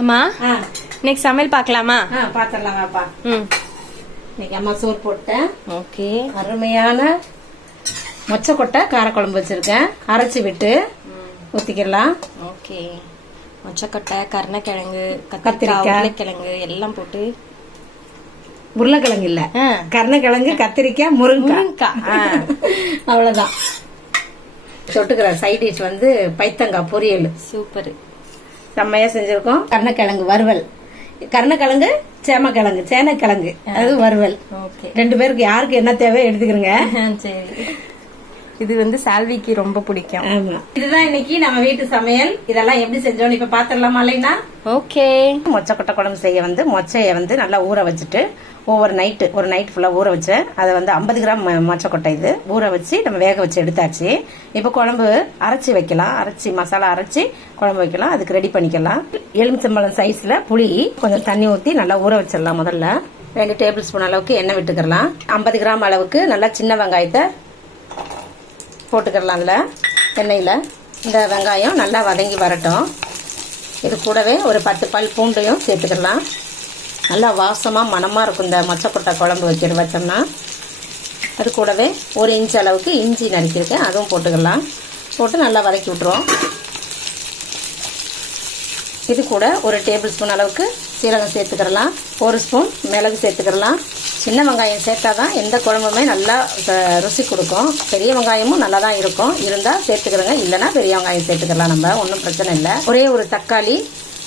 அம்மா இன்னைக்கு சமையல் பார்க்கலாமா? வாப்பா ம். இன்னைக்கு அம்மா சோறு போட்டேன். ஓகே. அருமையான மொச்சக்கொட்டை காரக்குழம்பு வச்சிருக்கேன். அரைச்சி விட்டு ஊத்திக்கலாம். ஓகே. மொச்சக்கொட்டை கருணக்கிழங்கு கத்திரிக்காய். கத்திரிக்காய். உருளைக்கிழங்கு எல்லாம் போட்டு உருளைக்கிழங்கு இல்ல. கருணக்கிழங்கு கத்திரிக்காய் முருங்கைக்காய். அவ்வளவுதான். தொட்டுக்கிற சைட் டிஷ் வந்து பைத்தங்காய் பொரியல். சூப்பர். செம்மையா செஞ்சிருக்கோம். கருணக்கிழங்கு வறுவல். கருணக்கிழங்கு சேமக்கிழங்கு சேனக்கிழங்கு. அது வறுவல். ஓகே. ரெண்டு பேருக்கு யாருக்கு என்ன தேவை எடுத்துக்கிறோங்க. சரி. இது வந்து சால்விக்கு ரொம்ப பிடிக்கும். இதுதான் இன்னைக்கு நம்ம வீட்டு சமையல். இதெல்லாம் எப்படி செஞ்சோம்னு இப்ப பாத்திரலாமா இல்லைன்னா ஓகே. மொச்சக்கொட்டை குழம்பு செய்ய வந்து மொச்சையை வந்து நல்லா ஊற வச்சுட்டு ஒவ்வொரு நைட்டு ஒரு நைட் ஃபுல்லாக ஊற வச்சேன் அதை வந்து ஐம்பது கிராம் ம- மொச்சக்கொட்டை இது ஊற வச்சு நம்ம வேக வச்சு எடுத்தாச்சு. இப்போ குழம்பு அரைச்சி வைக்கலாம். அரைச்சி மசாலா அரைச்சி குழம்பு வைக்கலாம். அதுக்கு ரெடி பண்ணிக்கலாம். எலுமிச்சம்பழம் சைஸில் புளி கொஞ்சம் தண்ணி ஊற்றி நல்லா ஊற வச்சிடலாம் முதல்ல. ரெண்டு டேபிள் ஸ்பூன் அளவுக்கு எண்ணெய் விட்டுக்கிறலாம் ஐம்பது கிராம் அளவுக்கு நல்லா சின்ன வெங்காயத்தை போட்டுக்கிடலாம் அதில் எண்ணெயில். இந்த வெங்காயம் நல்லா வதங்கி வரட்டும். இது கூடவே ஒரு பத்து பல் பூண்டையும் சேர்த்துக்கலாம் நல்லா வாசமாக மணமாக இருக்கும் இந்த மொச்சக்கொட்டை குழம்பு வைக்கிற வச்சோம்னா. அது கூடவே ஒரு இன்ச் அளவுக்கு இஞ்சி நறுக்கியிருக்கேன். அதுவும் போட்டுக்கலாம் போட்டு நல்லா வதக்கி விட்ருவோம் இது கூட ஒரு டேபிள் ஸ்பூன் அளவுக்கு சீரகம் சேர்த்துக்கிறலாம் ஒரு ஸ்பூன் மிளகு சேர்த்துக்கிறலாம் சின்ன வெங்காயம் சேர்த்தா தான் எந்த குழம்புமே நல்லா ருசி கொடுக்கும். பெரிய வெங்காயமும் நல்லா தான் இருக்கும். இருந்தால் சேர்த்துக்கிறோங்க இல்லைன்னா பெரிய வெங்காயம் சேர்த்துக்கலாம் நம்ம. ஒன்றும் பிரச்சனை இல்லை. ஒரே ஒரு தக்காளி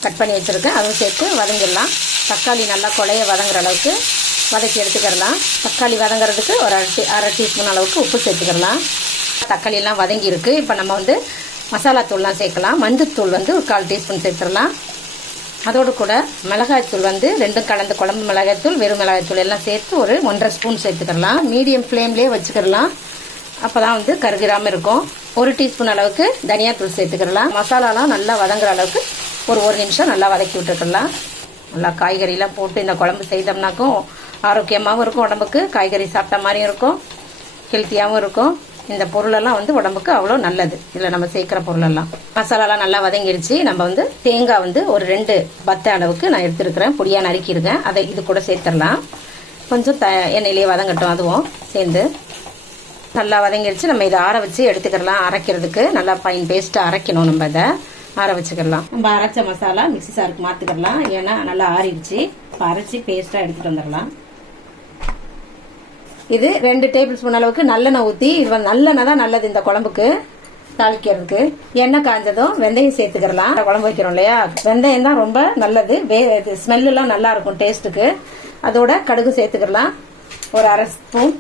கட் பண்ணி வச்சுருக்கேன். அதுவும் சேர்த்து வதங்கிடலாம். தக்காளி நல்லா கொலைய வதங்குற அளவுக்கு வதக்கி எடுத்துக்கிறலாம் தக்காளி வதங்குறதுக்கு ஒரு அரை அரை டீஸ்பூன் அளவுக்கு உப்பு சேர்த்துக்கிறலாம் தக்காளியெல்லாம் வதங்கியிருக்கு. வதங்கி இப்போ நம்ம வந்து மசாலா தூள்லாம் சேர்க்கலாம். மஞ்சத்தூள் வந்து ஒரு கால் டீஸ்பூன் சேர்த்துடலாம். அதோடு கூட மிளகாய்த்தூள் வந்து ரெண்டும் கலந்து குழம்பு மிளகாய்த்தூள் வெறும் மிளகாய்த்தூள் எல்லாம் சேர்த்து ஒரு ஒன்றரை ஸ்பூன் சேர்த்துக்கிடலாம் மீடியம் ஃப்ளேம்லேயே வச்சுக்கிடலாம். அப்போ தான் வந்து கருகிராமல் இருக்கும். ஒரு டீஸ்பூன் அளவுக்கு தனியாத்தூள் சேர்த்துக்கிடலாம். மசாலாலாம் நல்லா வதங்குற அளவுக்கு ஒரு ஒரு நிமிஷம் நல்லா வதக்கி விட்டுக்கலாம் நல்லா காய்கறிலாம் போட்டு இந்த குழம்பு செய்தோம்னாக்கும் ஆரோக்கியமாகவும் இருக்கும். உடம்புக்கு காய்கறி சாப்பிட்ட மாதிரியும் இருக்கும். ஹெல்த்தியாகவும் இருக்கும். இந்த பொருளெல்லாம் வந்து உடம்புக்கு அவ்வளோ நல்லது. இதில் நம்ம சேர்க்குற பொருளெல்லாம். மசாலாலாம் நல்லா வதங்கிடுச்சு. நம்ம வந்து தேங்காய் வந்து ஒரு ரெண்டு பத்த அளவுக்கு நான் எடுத்துருக்கிறேன். பொடியாக நறுக்கியிருக்கேன் அதை இது கூட சேர்த்துடலாம். கொஞ்சம் த எண்ணெயிலேயே வதங்கட்டும் அதுவும் சேர்ந்து. நல்லா வதங்கிடுச்சு. நம்ம இதை ஆற வச்சு எடுத்துக்கிடலாம் அரைக்கிறதுக்கு. நல்லா ஃபைன் பேஸ்ட்டாக அரைக்கணும் நம்ம இதை. ஆற வச்சுக்கிடலாம். நம்ம அரைச்ச மசாலா மிக்சி சாருக்கு மாற்றிக்கிடலாம் ஏன்னா நல்லா ஆறிடுச்சு. இப்போ அரைச்சி பேஸ்ட்டாக எடுத்துகிட்டு வந்துடலாம். இது ரெண்டு டேபிள் ஸ்பூன் அளவுக்கு நல்லெண்ணெய் ஊற்றி இது நல்லெண்ணெய் தான் நல்லது இந்த குழம்புக்கு. தாளிக்கிறதுக்கு. எண்ணெய் காய்ஞ்சதும் வெந்தயம் சேர்த்துக்கிறலாம். குழம்பு வைக்கிறோம் இல்லையா? வெந்தயம் தான் ரொம்ப நல்லது. வே ஸ்மெல்லாம் நல்லா இருக்கும் டேஸ்ட்டுக்கு அதோட கடுகு சேர்த்துக்கிறலாம். ஒரு அரை ஸ்பூன்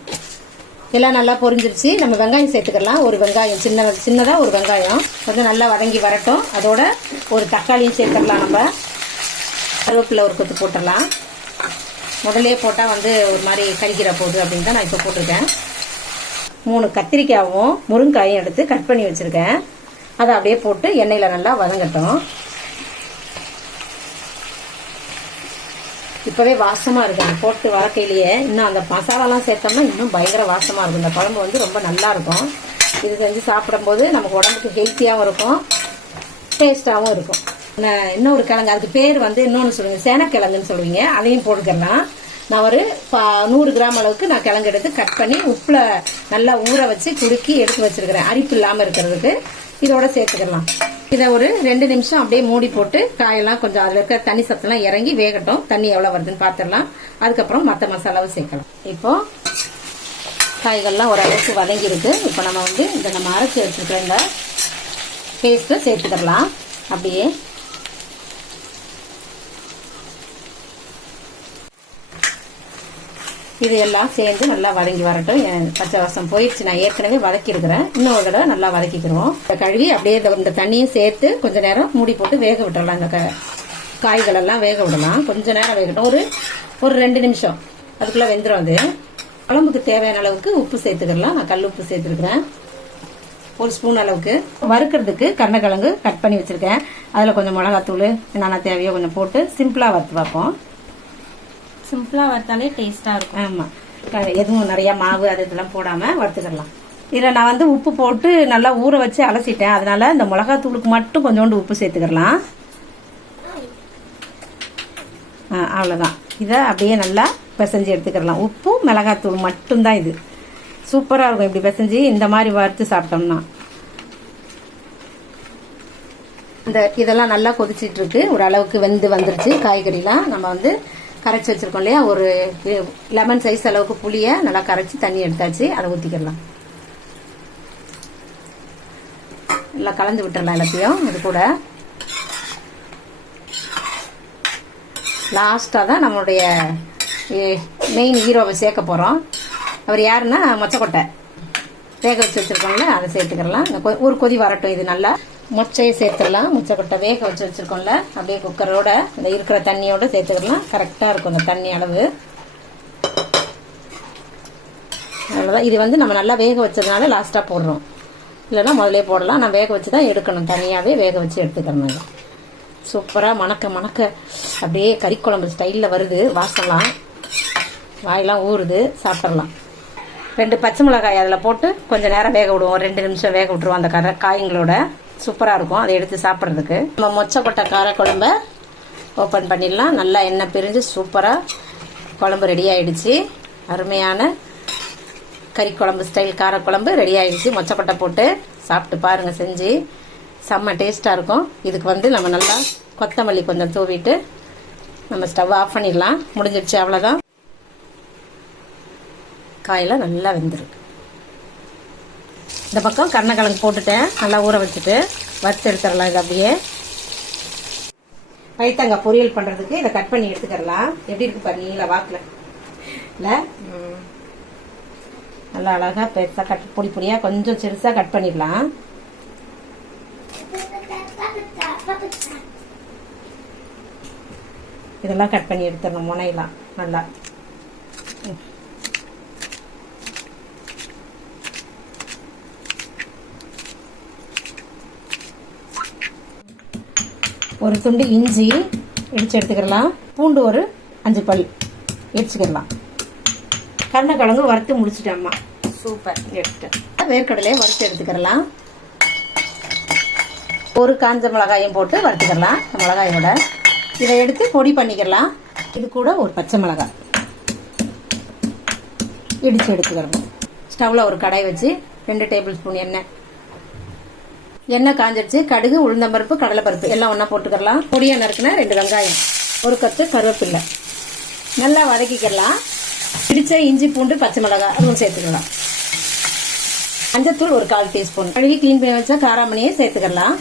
எல்லாம் நல்லா பொரிஞ்சிருச்சு. நம்ம வெங்காயம் சேர்த்துக்கலாம். ஒரு வெங்காயம் சின்ன சின்னதாக ஒரு வெங்காயம். கொஞ்சம் நல்லா வதங்கி வரட்டும். அதோட ஒரு தக்காளியும் சேர்த்துடலாம் நம்ம. கருவேப்பிலை ஒரு கொத்து போட்டுடலாம். முதலே போட்டால் வந்து ஒரு மாதிரி கறிக்கிற போகுது அப்படின்னு தான் நான் இப்போ போட்டிருக்கேன். மூணு கத்திரிக்காயும் முருங்காயும் எடுத்து கட் பண்ணி வச்சுருக்கேன். அதை அப்படியே போட்டு எண்ணெயில் நல்லா வதங்கட்டும். இப்போவே வாசமாக இருக்கு. அந்த போட்டு வாழ்க்கையிலேயே இன்னும் அந்த மசாலாலாம் சேர்த்தோம்னா இன்னும் பயங்கர வாசமாக இருக்கும். இந்த குழம்பு வந்து ரொம்ப நல்லா இருக்கும். இது செஞ்சு சாப்பிடும்போது நமக்கு உடம்புக்கு ஹெல்த்தியாகவும் இருக்கும் டேஸ்ட்டாகவும் இருக்கும். இன்னொரு கிழங்கு அதுக்கு பேர் வந்து இன்னொன்று சொல்லுங்க சேனக்கிழங்குன்னு சொல்லுவீங்க அதையும் போட்டுக்கலாம் நான் ஒரு நூறு கிராம் அளவுக்கு நான் கிழங்கு எடுத்து கட் பண்ணி உப்பில் நல்லா ஊற வச்சு குடுக்கி எடுத்து வச்சிருக்கிறேன். அரிப்பு இல்லாமல் இருக்கிறதுக்கு. இதோட சேர்த்துக்கலாம். இதை ஒரு ரெண்டு நிமிஷம் அப்படியே மூடி போட்டு காயெல்லாம் கொஞ்சம் அதில் இருக்க தண்ணி சத்தெல்லாம் இறங்கி வேகட்டும். தண்ணி எவ்வளோ வருதுன்னு பார்த்துடலாம் அதுக்கப்புறம் மற்ற மசாலாவும் சேர்க்கலாம். இப்போ காய்கள்லாம் ஓரளவுக்கு வதங்கியிருக்கு. இப்போ நம்ம வந்து இந்த நம்ம அரைச்சி வச்சுருக்க இந்த பேஸ்ட்டை சேர்த்துக்கலாம் அப்படியே இது எல்லாம் சேர்ந்து நல்லா வதங்கி வரட்டும். பச்சை வாசம் போயிடுச்சு. நான் ஏற்கனவே வதக்கியிருக்கிறேன். இன்னொரு தடவை நல்லா வதக்கிக்கிறோம் கழுவி அப்படியே இந்த- இந்த தண்ணியும் சேர்த்து கொஞ்ச நேரம் மூடி போட்டு வேக விட்டுறலாம். இந்த க- காய்கள் எல்லாம் வேக விடலாம். கொஞ்ச நேரம் வேகட்டும். ஒரு ஒரு ரெண்டு நிமிஷம். அதுக்குள்ள வெந்துடும் அது. குழம்புக்கு தேவையான அளவுக்கு உப்பு சேர்த்துக்கலாம் நான் கல் உப்பு சேர்த்துருக்குறேன். ஒரு ஸ்பூன் அளவுக்கு. வறுக்கிறதுக்கு கருணக்கிழங்கு கட் பண்ணி வச்சிருக்கேன். அதில் கொஞ்சம் மிளகாத்தூள் என்னென்ன தேவையோ கொஞ்சம் போட்டு சிம்பிளாக வறுத்து பார்ப்போம். சிம்பிளா வறுத்தாலே டேஸ்டா இருக்கும். ஆமாம் எதுவும் நிறைய மாவு அது இதெல்லாம் போடாமல் வறுத்துக்கலாம். இதில் நான் வந்து உப்பு போட்டு நல்லா ஊற வச்சு அலசிட்டேன். அதனால இந்த மிளகாத்தூளுக்கு மட்டும் கொஞ்சோண்டு உப்பு சேர்த்துக்கலாம். ஆ, அவ்வளவுதான். இதை அப்படியே நல்லா பிசைஞ்சு எடுத்துக்கிடலாம் உப்பு மிளகாத்தூள் மட்டும்தான் இது. சூப்பராக இருக்கும் இப்படி பிசைஞ்சு இந்த மாதிரி வறுத்து சாப்பிட்டோம்னா. இந்த இதெல்லாம் நல்லா கொதிச்சிட்டு இருக்கு. ஒரு அளவுக்கு வெந்து வந்துருச்சு. காய்கறிலாம் நம்ம வந்து கரைச்சி வச்சிருக்கோம் இல்லையா? ஒரு லெமன் சைஸ் அளவுக்கு புளியை நல்லா கரைச்சி தண்ணி எடுத்தாச்சு. அதை ஊற்றிக்கிடலாம் நல்லா கலந்து விட்டுறலாம் எல்லாத்தையும் இது கூட. லாஸ்ட்டாக தான் நம்மளுடைய மெயின் ஹீரோவை சேர்க்க போகிறோம் அவர் யாருன்னா மொச்சக்கொட்டை. வேக வச்சு வச்சுருக்கோம்ல அதை சேர்த்துக்கிறலாம். கொ- ஒரு கொதி வரட்டும் இது நல்லா. மொச்சையை சேர்த்துடலாம். மொச்சக்கொட்டை வேக வச்சு வச்சுருக்கோம்ல. அப்படியே குக்கரோட இந்த இருக்கிற தண்ணியோட சேர்த்துக்கலாம் கரெக்டாக இருக்கும் இந்த தண்ணி அளவு. அவ்வளோதான் இது வந்து நம்ம நல்லா வேக வச்சதுனால லாஸ்ட்டாக போடுறோம். இல்லைன்னா முதலே போடலாம். நான் வேக வச்சு தான் எடுக்கணும். தனியாகவே வேக வச்சு எடுத்துக்கிறேன் சூப்பராக மணக்க மணக்க அப்படியே கறிக்குழம்பு ஸ்டைலில் வருது. வாசம்லாம். வாயெல்லாம் ஊறுது. சாப்பிட்றலாம் ரெண்டு பச்சை மிளகாய் அதில் போட்டு கொஞ்சம் நேரம் வேக விடுவோம். ரெண்டு நிமிஷம் வேக விட்டுருவோம் அந்த கரை காய்களோட சூப்பராக இருக்கும். அதை எடுத்து சாப்பிட்றதுக்கு. நம்ம மொச்சக்கொட்டை காரக்குழம்ப ஓப்பன் பண்ணிடலாம். நல்லா எண்ணெய் பிரிஞ்சு சூப்பராக குழம்பு ரெடி ஆகிடுச்சு அருமையான கறி குழம்பு ஸ்டைல் காரக்குழம்பு ரெடி ஆகிடுச்சு மொச்சக்கொட்டை போட்டு சாப்பிட்டு பாருங்கள் செஞ்சு. செம்ம டேஸ்ட்டாக இருக்கும். இதுக்கு வந்து நம்ம நல்லா கொத்தமல்லி கொஞ்சம் தூவிட்டு நம்ம ஸ்டவ் ஆஃப் பண்ணிடலாம். முடிஞ்சிடுச்சு அவ்வளோதான் காயெல்லாம் நல்லா வெந்திருக்கு. இந்த பக்கம் கருணக்கிழங்கு போட்டுட்டேன். நல்லா ஊற வச்சுட்டு வறுத்து எடுத்துடலாம் இது அப்படியே. பைத்தங்காய் பொரியல் பண்ணுறதுக்கு இதை கட் பண்ணி எடுத்துக்கிறலாம். எப்படி இருக்கு பாரு நீல வாக்கில். இல்லை? நல்லா அழகா பெருசாக கட் பொடி பொடியாக கொஞ்சம் சிறுசாக கட் பண்ணிடலாம். இதெல்லாம் கட் பண்ணி எடுத்துடணும் முனையெல்லாம். நல்லா. ஒரு துண்டு இஞ்சி இடிச்சு எடுத்துக்கிடலாம். பூண்டு ஒரு அஞ்சு பல் இடிச்சுக்கிடலாம். கருணக்கிழங்கு வறுத்து முடிச்சிட்டேம்மா. சூப்பர். எடுத்துட்டேன் வேர்க்கடலையை வறுத்து எடுத்துக்கிடலாம். ஒரு காஞ்ச மிளகாயும் போட்டு வறுத்துக்கிடலாம். மிளகாயோட இதை எடுத்து பொடி பண்ணிக்கிடலாம். இது கூட ஒரு பச்சை மிளகாய். இடிச்சு எடுத்துக்கிறணும் ஸ்டவ்ல ஒரு கடாய் வச்சு ரெண்டு டேபிள் ஸ்பூன் எண்ணெய் எண்ணெய் காஞ்சிடுச்சு கடுகு உளுந்தம்பருப்பு கடலைப்பருப்பு எல்லாம் ஒன்றா போட்டுக்கலாம் பொடியாக நறுக்குன ரெண்டு வெங்காயம் ஒரு கத்து கருவேப்பில்லை. நல்லா வதக்கிக்கலாம் பிடிச்ச இஞ்சி பூண்டு பச்சை மிளகாய் அதுவும் சேர்த்துக்கலாம். மஞ்சத்தூள் ஒரு கால் டீஸ்பூன். கழுவி க்ளீன் பண்ணி வச்சா காராமணியை சேர்த்துக்கலாம்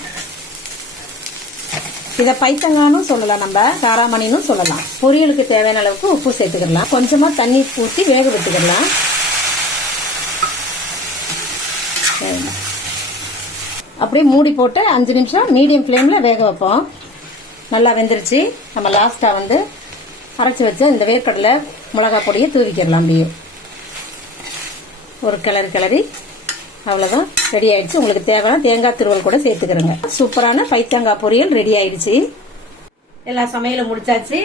இதை பைத்தங்கானும் சொல்லலாம் நம்ம காராமணின்னு சொல்லலாம். பொரியலுக்கு தேவையான அளவுக்கு உப்பு சேர்த்துக்கலாம் கொஞ்சமாக தண்ணி ஊற்றி வேக விட்டுக்கலாம் அப்படியே மூடி போட்டு அஞ்சு நிமிஷம் மீடியம் ஃப்ளேமில் வேக வைப்போம். நல்லா வெந்துருச்சு. நம்ம லாஸ்ட்டாக வந்து அரைச்சி வச்ச இந்த வேர்க்கடலை மிளகா பொடியை தூவிக்கிடலாம் அப்படியே. ஒரு கிளறி கிளறி. அவ்வளோதான் ரெடி ஆயிடுச்சு. உங்களுக்கு தேவையான தேங்காய் துருவல் கூட சேர்த்துக்கிறோங்க. சூப்பரான பைத்தங்காய் பொரியல் ரெடி ஆயிடுச்சு. எல்லா சமையலும் முடிச்சாச்சு.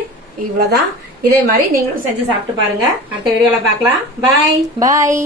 இவ்வளோதான் இதே மாதிரி நீங்களும் செஞ்சு சாப்பிட்டு பாருங்க. அடுத்த வீடியோவில் பார்க்கலாம். பாய் பாய்